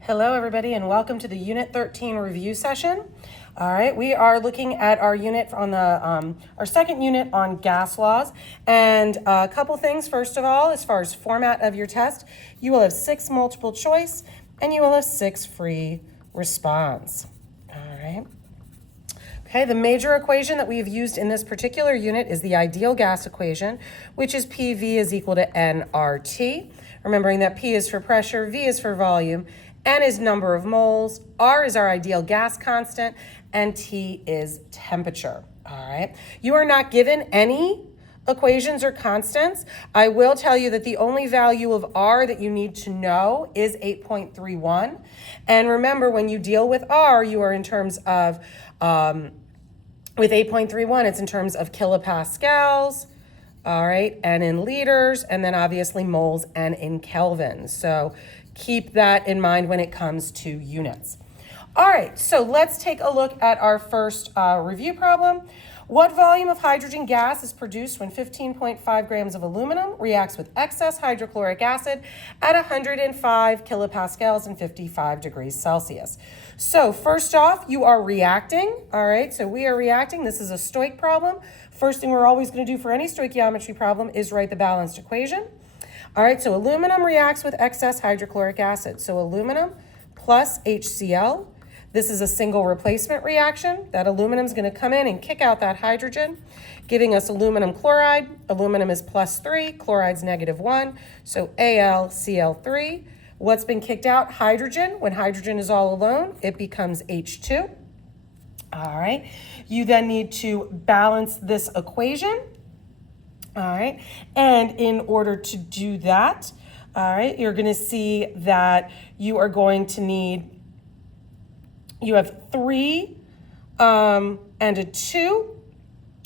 Hello, everybody, and welcome to the Unit 13 review session. All right, we are looking at our unit on the our second unit on gas laws, and a couple things. First of all, as far as format of your test, you will have 6 multiple choice, and you will have 6 free response. All right. Okay, the major equation that we've used in this particular unit is the ideal gas equation, which is PV is equal to nRT. Remembering that P is for pressure, V is for volume, N is number of moles, R is our ideal gas constant, and T is temperature. All right. You are not given any equations or constants. I will tell you that the only value of R that you need to know is 8.31. And remember, when you deal with R, you are in terms of, with 8.31, it's in terms of kilopascals, all right, and in liters, and then obviously moles and in kelvin. So keep that in mind when it comes to units. All right, so let's take a look at our first review problem. What volume of hydrogen gas is produced when 15.5 grams of aluminum reacts with excess hydrochloric acid at 105 kilopascals and 55 degrees Celsius? So first off, you are reacting, all right? So we are reacting. This is a Stoich problem. First thing we're always going to do for any stoichiometry problem is write the balanced equation. All right, so aluminum reacts with excess hydrochloric acid. So aluminum plus HCl. This is a single replacement reaction. That aluminum is going to come in and kick out that hydrogen, giving us aluminum chloride. Aluminum is +3, chloride's -1, so AlCl3. What's been kicked out? Hydrogen. When hydrogen is all alone, it becomes H2. All right. You then need to balance this equation. All right. And in order to do that, all right, you're going to see that you are going to need, you have 3 and a 2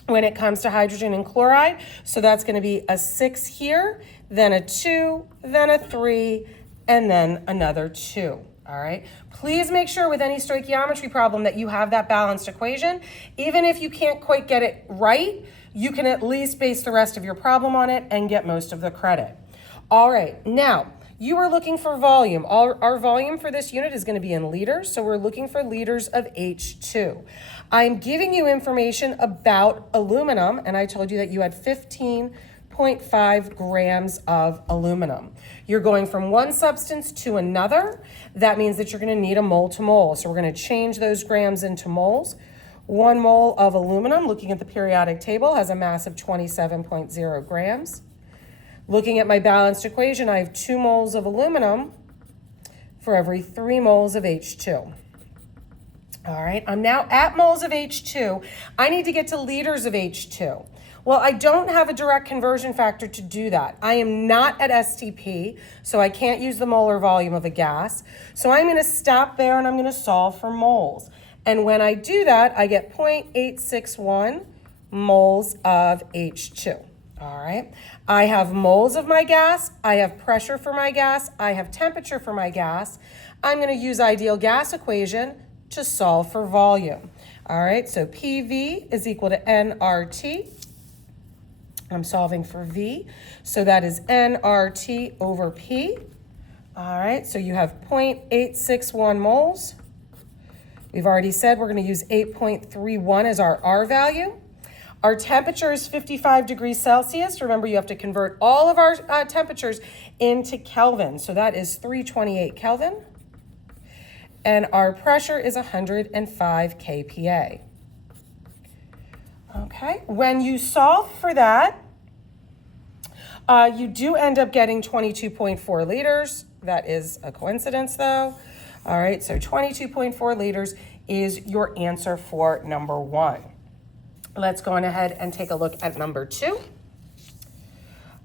when it comes to hydrogen and chloride. So that's going to be a 6 here, then a 2, then a 3, and then another 2. All right. Please make sure with any stoichiometry problem that you have that balanced equation. Even if you can't quite get it right, you can at least base the rest of your problem on it and get most of the credit. All right. Now, you are looking for volume. Our volume for this unit is going to be in liters, so we're looking for liters of H2. I'm giving you information about aluminum, and I told you that you had 15.5 grams of aluminum. You're going from one substance to another. That means that you're going to need a mole to mole. So we're going to change those grams into moles. 1 mole of aluminum, looking at the periodic table, has a mass of 27.0 grams. Looking at my balanced equation, I have 2 moles of aluminum for every 3 moles of H2. All right, I'm now at moles of H2. I need to get to liters of H2. Well, I don't have a direct conversion factor to do that. I am not at STP, so I can't use the molar volume of a gas. So I'm going to stop there and I'm going to solve for moles. And when I do that, I get 0.861 moles of H2. All right. I have moles of my gas. I have pressure for my gas. I have temperature for my gas. I'm going to use ideal gas equation to solve for volume. All right. So PV is equal to nRT. I'm solving for V. So that is nRT over P. All right. So you have 0.861 moles. We've already said we're going to use 8.31 as our R value. Our temperature is 55 degrees Celsius. Remember, you have to convert all of our temperatures into Kelvin. So that is 328 Kelvin. And our pressure is 105 kPa. Okay, when you solve for that, you do end up getting 22.4 liters. That is a coincidence, though. All right, so 22.4 liters is your answer for number 1. Let's go on ahead and take a look at number 2.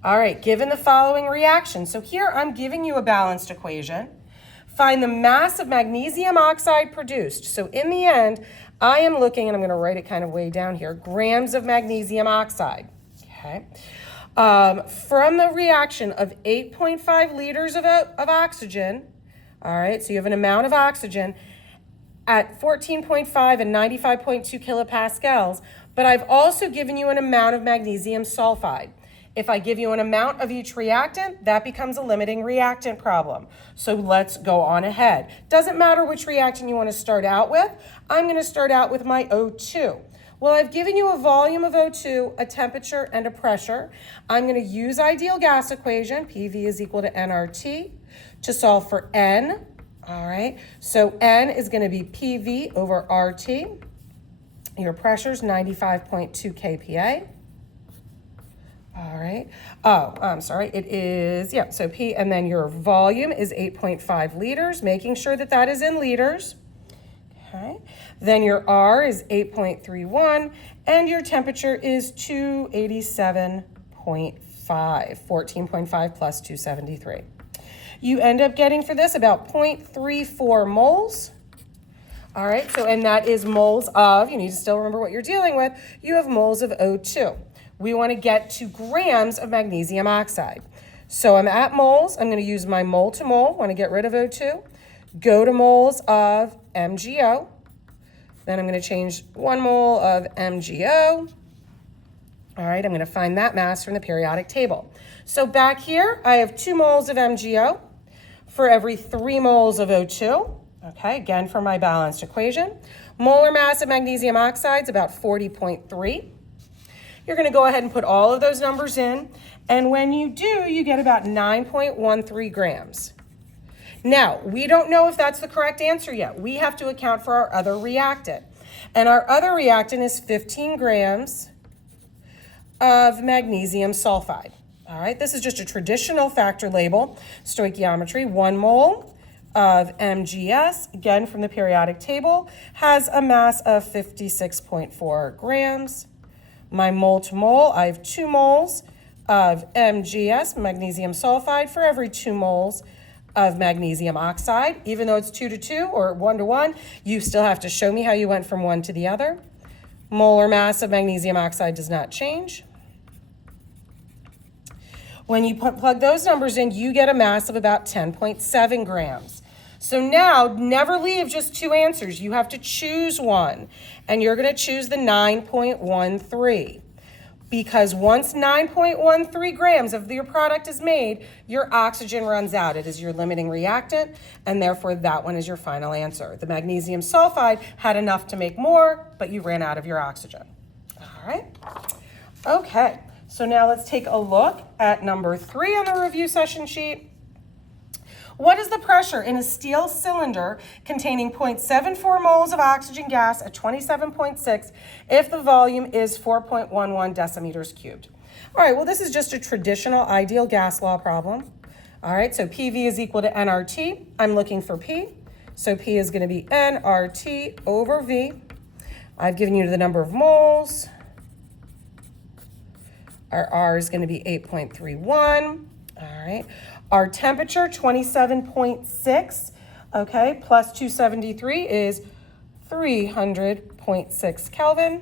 All right, given the following reaction. So here I'm giving you a balanced equation. Find the mass of magnesium oxide produced. So in the end, I am looking, and I'm going to write it kind of way down here, grams of magnesium oxide. Okay. From the reaction of 8.5 liters of oxygen, all right, so you have an amount of oxygen at 14.5 and 95.2 kilopascals, but I've also given you an amount of magnesium sulfide. If I give you an amount of each reactant, that becomes a limiting reactant problem. So let's go on ahead. Doesn't matter which reactant you want to start out with. I'm going to start out with my O2. Well, I've given you a volume of O2, a temperature, and a pressure. I'm going to use ideal gas equation, PV is equal to nRT, to solve for N. All right, so N is going to be PV over RT. Your pressure is 95.2 kPa. All right. Oh, I'm sorry. It is, yeah, so P, and then your volume is 8.5 liters, making sure that that is in liters. Okay. Then your R is 8.31, and your temperature is 287.5, 14.5 plus 273. You end up getting for this about 0.34 moles. All right, so, and that is moles of, you need to still remember what you're dealing with, you have moles of O2. We want to get to grams of magnesium oxide. So I'm at moles, I'm going to use my mole to mole, want to get rid of O2, go to moles of MgO, then I'm going to change 1 mole of MgO. All right, I'm going to find that mass from the periodic table. So back here, I have 2 moles of MgO for every 3 moles of O2. Okay, again for my balanced equation. Molar mass of magnesium oxide is about 40.3. You're going to go ahead and put all of those numbers in, and when you do, you get about 9.13 grams. Now, we don't know if that's the correct answer yet. We have to account for our other reactant, and our other reactant is 15 grams of magnesium sulfide. All right, this is just a traditional factor label, stoichiometry. 1 mole of MgS, again from the periodic table, has a mass of 56.4 grams. My mole to mole, I have 2 moles of MgS, magnesium sulfide, for every 2 moles of magnesium oxide. Even though it's 2 to 2 or 1 to 1, you still have to show me how you went from one to the other. Molar mass of magnesium oxide does not change. When you plug those numbers in, you get a mass of about 10.7 grams. So now, never leave just 2 answers. You have to choose one, and you're going to choose the 9.13. Because once 9.13 grams of your product is made, your oxygen runs out. It is your limiting reactant, and therefore that one is your final answer. The magnesium sulfide had enough to make more, but you ran out of your oxygen. All right? Okay, so now let's take a look at number 3 on the review session sheet. What is the pressure in a steel cylinder containing 0.74 moles of oxygen gas at 27.6 if the volume is 4.11 decimeters cubed? All right, well, this is just a traditional ideal gas law problem. All right, so PV is equal to nRT. I'm looking for P. So P is going to be nRT over V. I've given you the number of moles. Our R is going to be 8.31. All right. Our temperature, 27.6, okay, plus 273 is 300.6 Kelvin.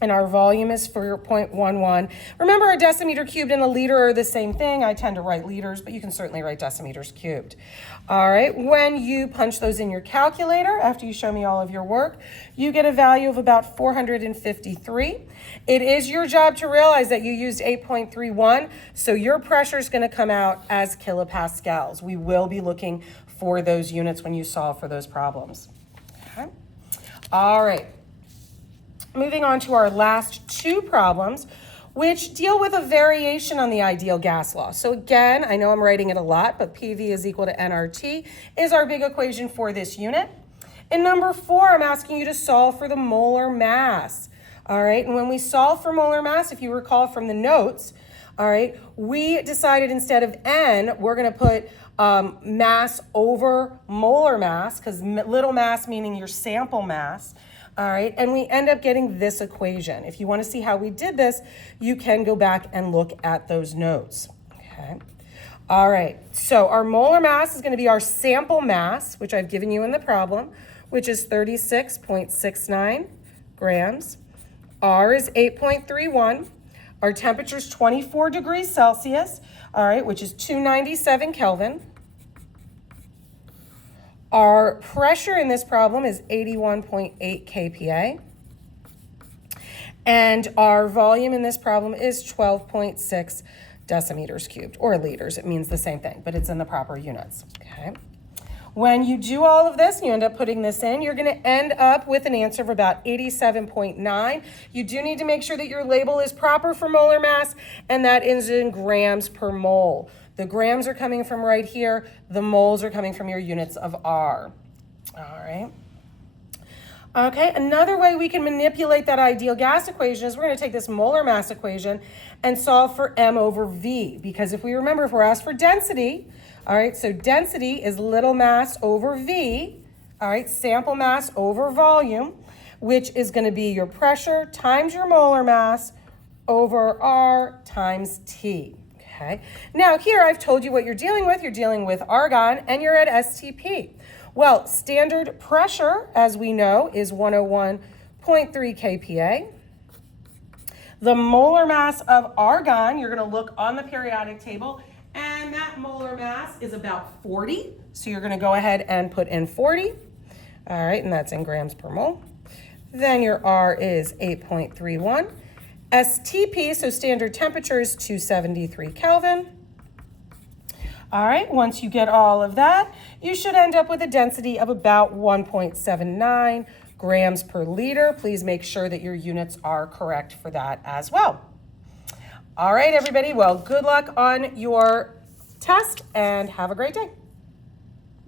And our volume is 4.11. Remember, a decimeter cubed and a liter are the same thing. I tend to write liters, but you can certainly write decimeters cubed. All right, when you punch those in your calculator, after you show me all of your work, you get a value of about 453. It is your job to realize that you used 8.31, so your pressure is going to come out as kilopascals. We will be looking for those units when you solve for those problems. Okay. All right. Moving on to our last 2 problems, which deal with a variation on the ideal gas law. So again, I know I'm writing it a lot, but PV is equal to nRT is our big equation for this unit. In number 4, I'm asking you to solve for the molar mass. All right, and when we solve for molar mass, if you recall from the notes, all right, we decided instead of N, we're going to put mass over molar mass, because little mass meaning your sample mass. All right, and we end up getting this equation. If you want to see how we did this, you can go back and look at those notes. Okay. All right, so our molar mass is going to be our sample mass, which I've given you in the problem, which is 36.69 grams. R is 8.31. Our temperature is 24 degrees Celsius, all right, which is 297 Kelvin. Our pressure in this problem is 81.8 kPa. And our volume in this problem is 12.6 decimeters cubed, or liters. It means the same thing, but it's in the proper units, okay? When you do all of this and you end up putting this in, you're going to end up with an answer of about 87.9. You do need to make sure that your label is proper for molar mass, and that is in grams per mole. The grams are coming from right here. The moles are coming from your units of R. All right. Okay, another way we can manipulate that ideal gas equation is we're going to take this molar mass equation and solve for m over v, because if we remember, if we're asked for density, all right, so density is little mass over v, all right, sample mass over volume, which is going to be your pressure times your molar mass over R times T. Okay, now here I've told you what you're dealing with. You're dealing with argon and you're at STP. Well, standard pressure, as we know, is 101.3 kPa. The molar mass of argon, you're going to look on the periodic table, and that molar mass is about 40. So you're going to go ahead and put in 40. All right, and that's in grams per mole. Then your R is 8.31. STP, so standard temperature, is 273 Kelvin. All right, once you get all of that, you should end up with a density of about 1.79 grams per liter. Please make sure that your units are correct for that as well. All right, everybody, well, good luck on your test and have a great day.